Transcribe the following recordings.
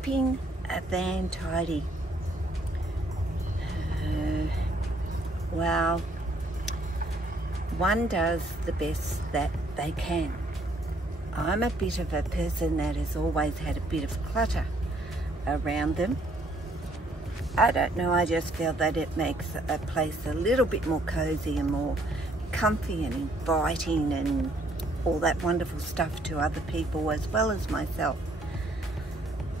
keeping a van tidy. Well, one does the best that they can. I'm a bit of a person that has always had a bit of clutter around them. I don't know, I just feel that it makes a place a little bit more cozy and more comfy and inviting and all that wonderful stuff to other people as well as myself.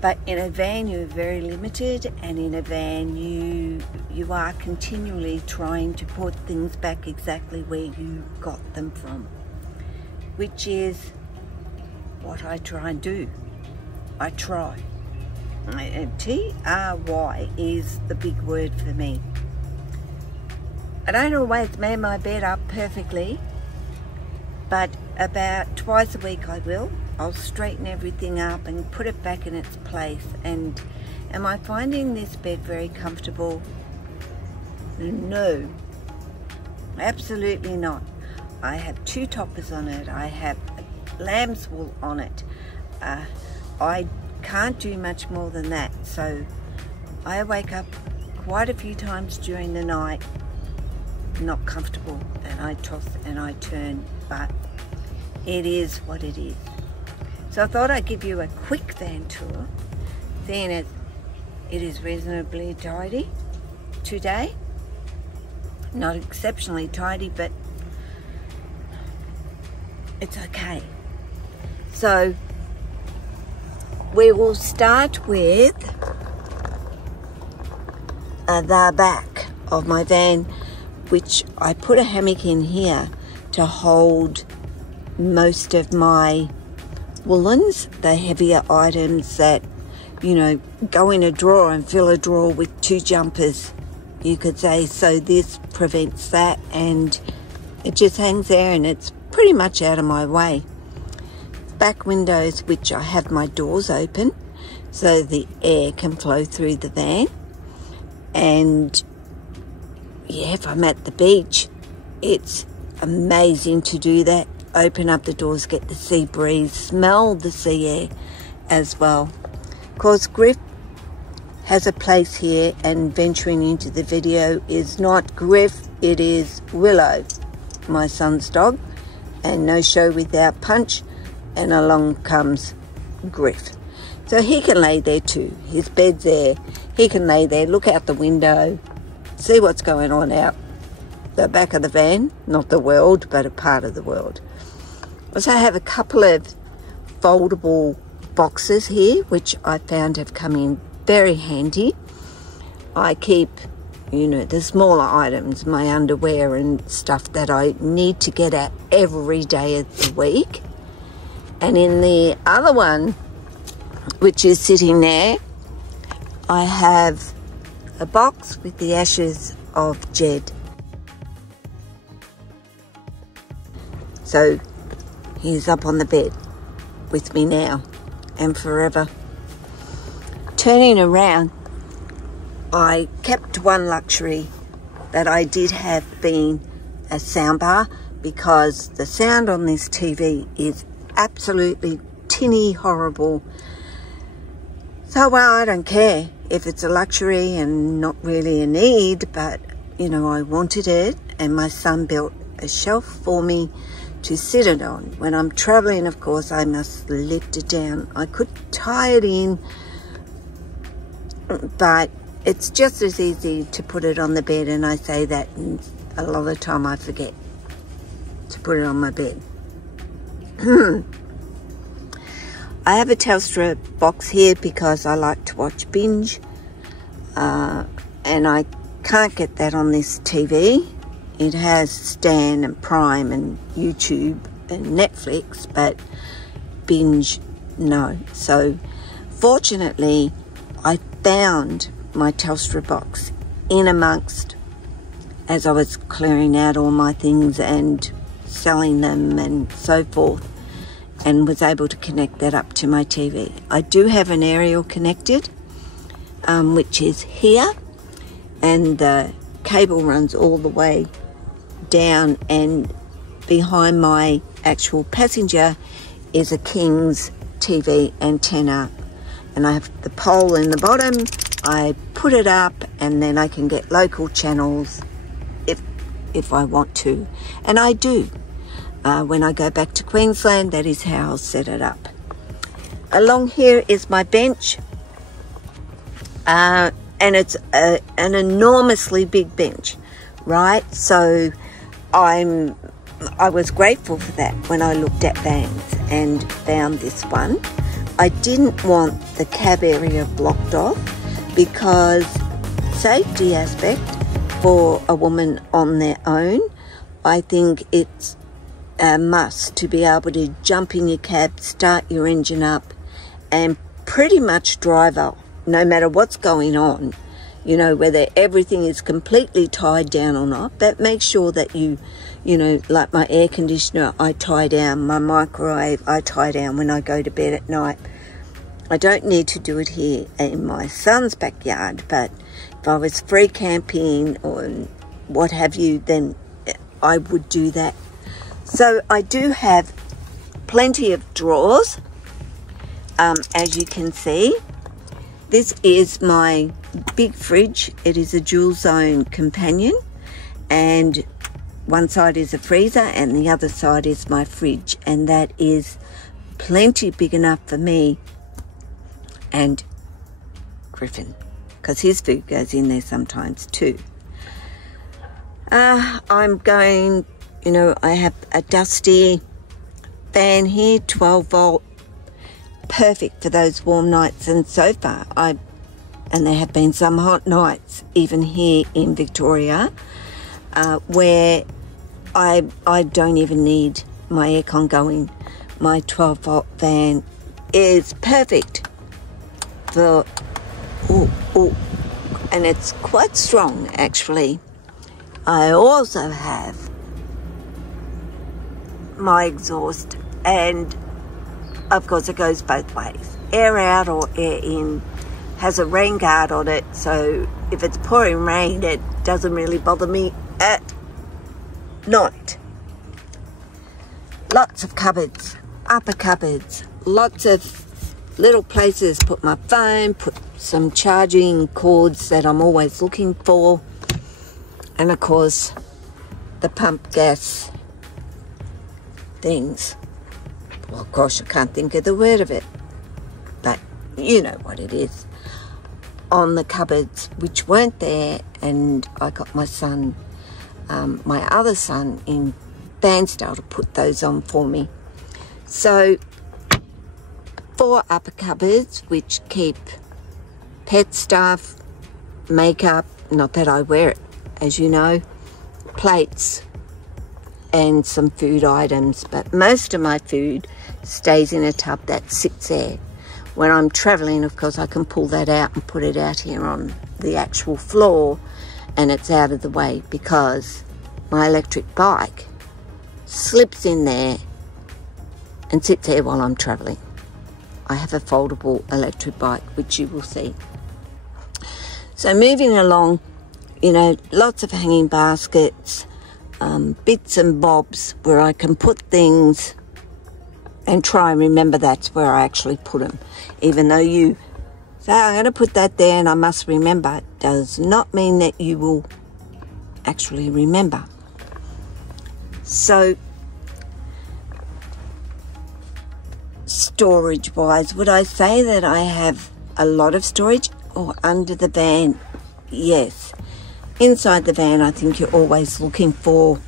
But in a van you're very limited, and in a van you are continually trying to put things back exactly where you got them from, which is what I try and do. I try. T-R-Y is the big word for me. I don't always man my bed up perfectly, but about twice a week I will. I'll straighten everything up and put it back in its place. And am I finding this bed very comfortable? No, absolutely not. I have 2 toppers on it. I have lamb's wool on it. I can't do much more than that. So I wake up quite a few times during the night not comfortable, and I toss and I turn, but it is what it is. So I thought I'd give you a quick van tour, seeing as it is reasonably tidy today. Not exceptionally tidy, but it's okay. So we will start with the back of my van, which I put a hammock in here to hold most of my woolens, the heavier items that, you know, go in a drawer and fill a drawer with 2 jumpers, you could say. So this prevents that, and it just hangs there and it's pretty much out of my way. Back windows, which I have my doors open so the air can flow through the van. And yeah, if I'm at the beach, it's amazing to do that. Open up the doors, get the sea breeze, smell the sea air as well. Of course, Griff has a place here, and venturing into the video is not Griff, it is Willow, my son's dog, and no show without Punch, and along comes Griff. So he can lay there too. His bed's there. He can lay there, look out the window, see what's going on out the back of the van, not the world, but a part of the world. Also, I have a couple of foldable boxes here, which I found have come in very handy. I keep, you know, the smaller items, my underwear and stuff that I need to get at every day of the week. And in the other one, which is sitting there, I have a box with the ashes of Jed. So he's up on the bed with me now and forever. Turning around, I kept one luxury that I did have being a soundbar, because the sound on this TV is absolutely tinny horrible. So, well, I don't care if it's a luxury and not really a need, but, you know, I wanted it, and my son built a shelf for me to sit it on. When I'm traveling, of course, I must lift it down. I could tie it in, but it's just as easy to put it on the bed, and I say that, and a lot of the time I forget to put it on my bed. I have a Telstra box here because I like to watch Binge, and I can't get that on this TV. It has Stan and Prime and YouTube and Netflix, but Binge, no. So fortunately, I found my Telstra box in amongst, as I was clearing out all my things and selling them and so forth, and was able to connect that up to my TV. I do have an aerial connected, which is here, and the cable runs all the way down, and behind my actual passenger is a King's TV antenna and I have the pole in the bottom. I put it up, and then I can get local channels if I want to, and I do. When I go back to Queensland, that is how I'll set it up. Along here is my bench, and it's an enormously big bench, right? So I was grateful for that when I looked at vans and found this one. I didn't want the cab area blocked off because safety aspect for a woman on their own, I think it's a must to be able to jump in your cab, start your engine up, and pretty much drive up, no matter what's going on, you know, whether everything is completely tied down or not. But make sure that you know, like my air conditioner, I tie down, my microwave, I tie down when I go to bed at night. I don't need to do it here in my son's backyard, but if I was free camping or what have you, then I would do that. So I do have plenty of drawers, as you can see. This is my big fridge. It is a dual zone companion, and one side is a freezer and the other side is my fridge, and that is plenty big enough for me and Griffin, because his food goes in there sometimes too. I'm going, you know, I have a dusty fan here, 12 volt, perfect for those warm nights. And so far, and there have been some hot nights, even here in Victoria, where I don't even need my aircon going. My 12 volt fan is perfect for, and it's quite strong actually. I also have my exhaust, and of course it goes both ways, air out or air in. Has a rain guard on it, so if it's pouring rain, it doesn't really bother me at night. Lots of cupboards, upper cupboards, lots of little places to put my phone, put some charging cords that I'm always looking for, and of course the pump gas things. Well, gosh, I can't think of the word of it, but you know what it is. On the cupboards, which weren't there, and I got my son, my other son in Bairnsdale to put those on for me. So 4 upper cupboards which keep pet stuff, makeup, not that I wear it, as you know, plates, and some food items, but most of my food stays in a tub that sits there. When I'm travelling, of course, I can pull that out and put it out here on the actual floor, and it's out of the way because my electric bike slips in there and sits there while I'm travelling. I have a foldable electric bike, which you will see. So moving along, you know, lots of hanging baskets, bits and bobs where I can put things and try and remember that's where I actually put them. Even though you say, I'm going to put that there and I must remember, it does not mean that you will actually remember. So, storage-wise, would I say that I have a lot of storage? Or under the van? Yes. Inside the van, I think you're always looking for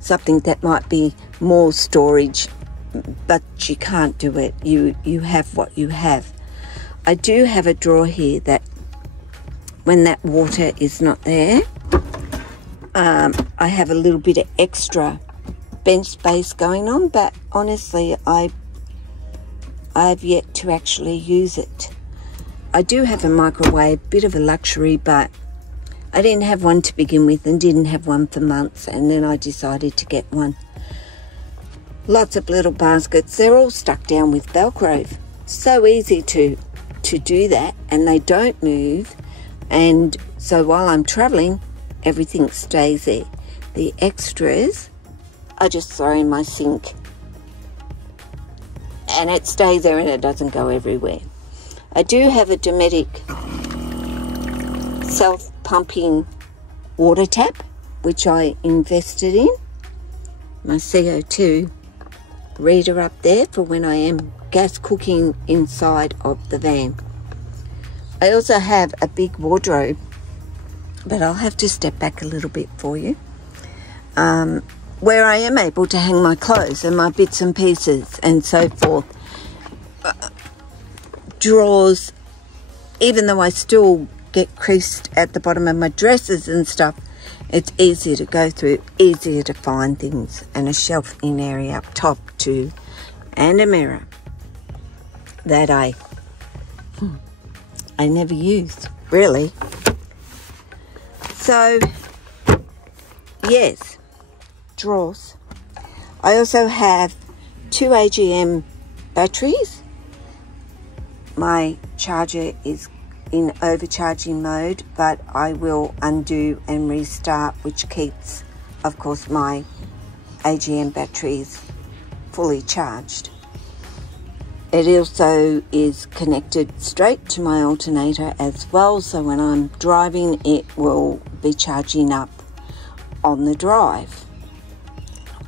something that might be more storage, but you can't do it. You have what you have. I do have a drawer here that when that water is not there, I have a little bit of extra bench space going on, but honestly, I have yet to actually use it. I do have a microwave, bit of a luxury, but I didn't have one to begin with and didn't have one for months, and then I decided to get one. Lots of little baskets. They're all stuck down with Velcro. So easy to do that, and they don't move. And so while I'm traveling, everything stays there. The extras, I just throw in my sink, and it stays there and it doesn't go everywhere. I do have a Dometic self-pumping water tap, which I invested in. My CO2 reader up there for when I am gas cooking inside of the van. I also have a big wardrobe, but I'll have to step back a little bit for you, where I am able to hang my clothes and my bits and pieces and so forth. Drawers, even though I still get creased at the bottom of my dresses and stuff, it's easier to go through, easier to find things, and a shelf-in area up top too, and a mirror that I never used, really. So, yes, drawers. I also have 2 AGM batteries. My charger is in overcharging mode, but I will undo and restart, which keeps, of course, my AGM batteries fully charged. It also is connected straight to my alternator as well, so when I'm driving it will be charging up on the drive.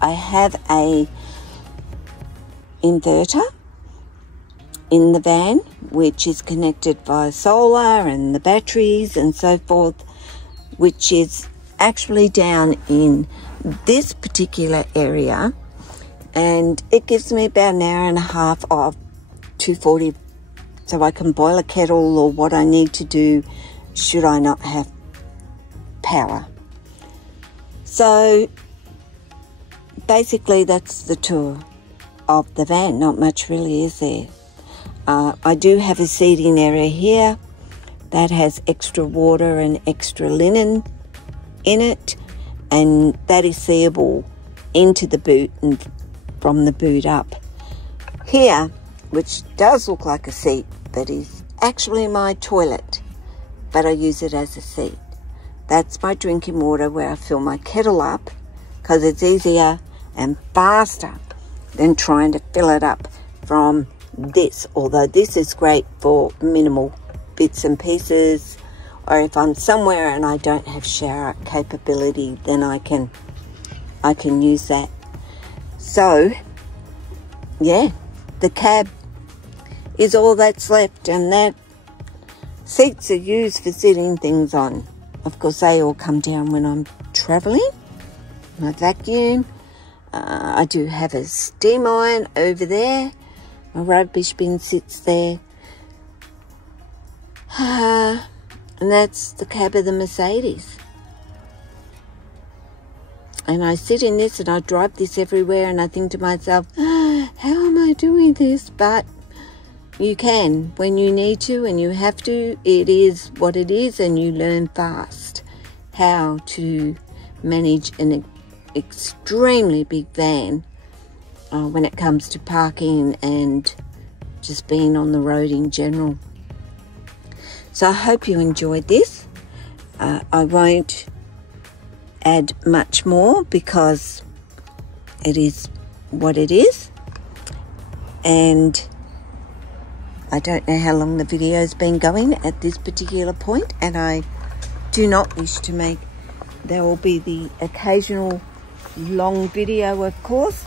I have a inverter in the van, which is connected via solar and the batteries and so forth, which is actually down in this particular area, and it gives me about an hour and a half of 240, so I can boil a kettle or what I need to do should I not have power. So basically that's the tour of the van. Not much really is there. I do have a seating area here that has extra water and extra linen in it, and that is seeable into the boot and from the boot up. Here, which does look like a seat, but is actually my toilet, but I use it as a seat. That's my drinking water where I fill my kettle up, because it's easier and faster than trying to fill it up from this, although this is great for minimal bits and pieces, or if I'm somewhere and I don't have shower capability, then I can use that. So yeah, the cab is all that's left, and that seats are used for sitting things on. Of course, they all come down when I'm traveling. My vacuum, I do have a steam iron over there. My rubbish bin sits there. And that's the cab of the Mercedes. And I sit in this and I drive this everywhere, and I think to myself, how am I doing this? But you can when you need to and you have to. It is what it is, and you learn fast how to manage an extremely big van when it comes to parking and just being on the road in general. So I hope you enjoyed this. I won't add much more because it is what it is, and I don't know how long the video's been going at this particular point, and I do not wish to make, there will be the occasional long video, of course,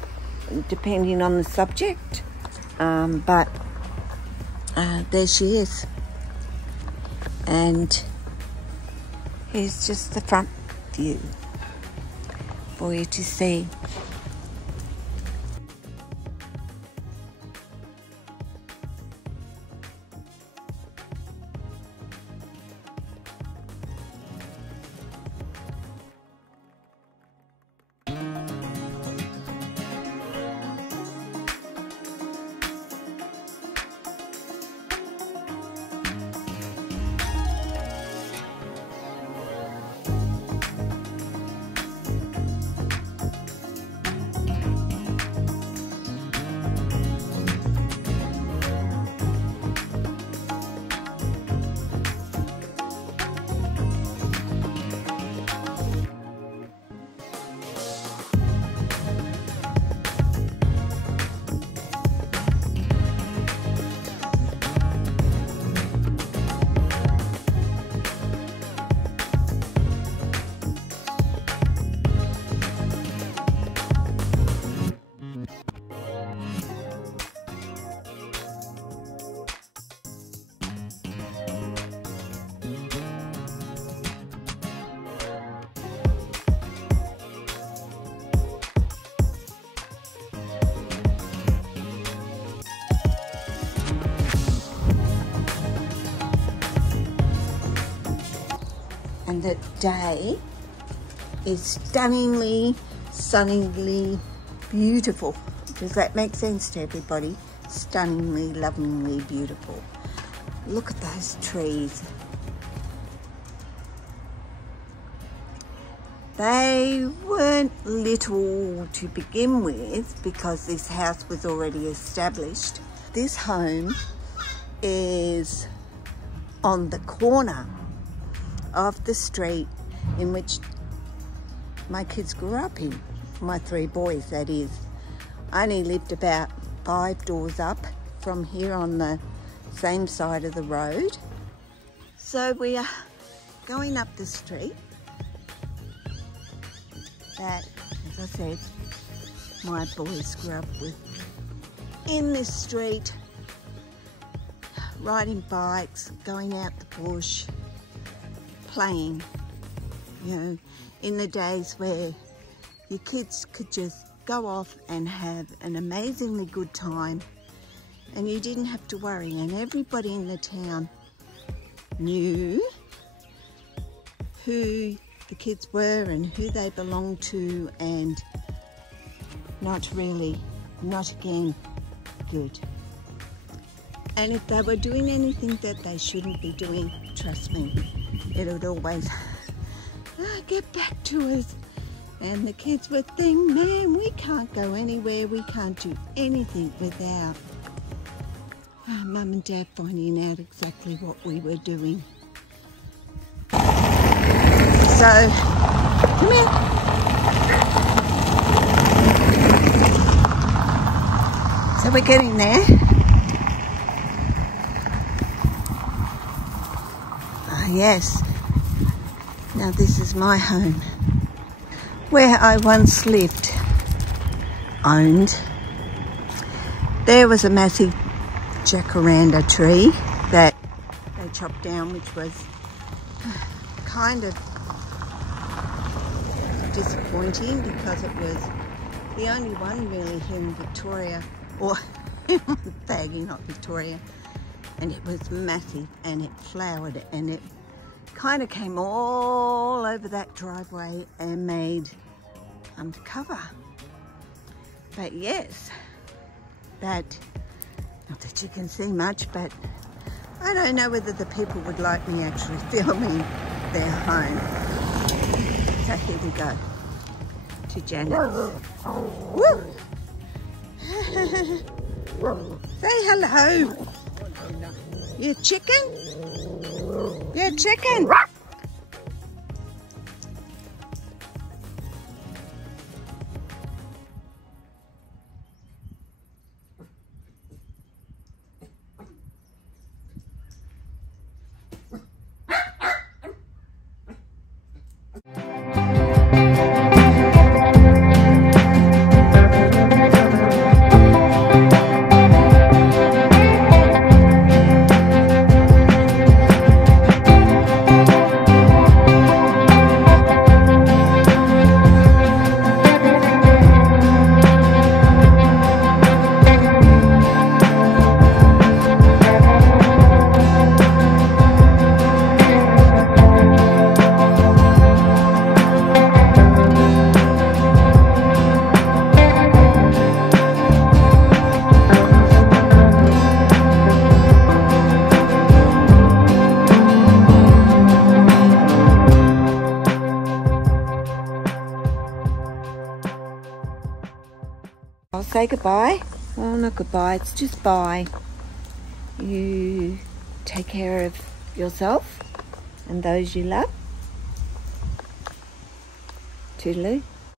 depending on the subject, but there she is, and here's just the front view for you to see. and the day is stunningly, sunningly beautiful. Does that make sense to everybody? Stunningly, lovingly beautiful. Look at those trees. They weren't little to begin with because this house was already established. This home is on the corner of the street in which my kids grew up in. My 3 boys, that is. I only lived about 5 doors up from here on the same side of the road. So we are going up the street that, as I said, my boys grew up with. In this street, riding bikes, going out the bush, playing, you know, in the days where your kids could just go off and have an amazingly good time and you didn't have to worry, and everybody in the town knew who the kids were and who they belonged to, and not again good. And if they were doing anything that they shouldn't be doing, trust me, it would always get back to us. And the kids would think, man, we can't go anywhere, we can't do anything without Mum and Dad finding out exactly what we were doing. So, come here. So we're getting there. Ah, yes. Now this is my home, where I once lived, owned. There was a massive jacaranda tree that they chopped down, which was kind of disappointing because it was the only one really here in Victoria, or in Montaggie, not Victoria, and it was massive and it flowered and it kind of came all over that driveway and made undercover. But yes, that, not that you can see much, but I don't know whether the people would like me actually filming their home. So here we go to Janet. Woo! Say hello. You chicken? You chicken? I'll say goodbye. Well, not goodbye, it's just bye. You take care of yourself and those you love. Toodaloo.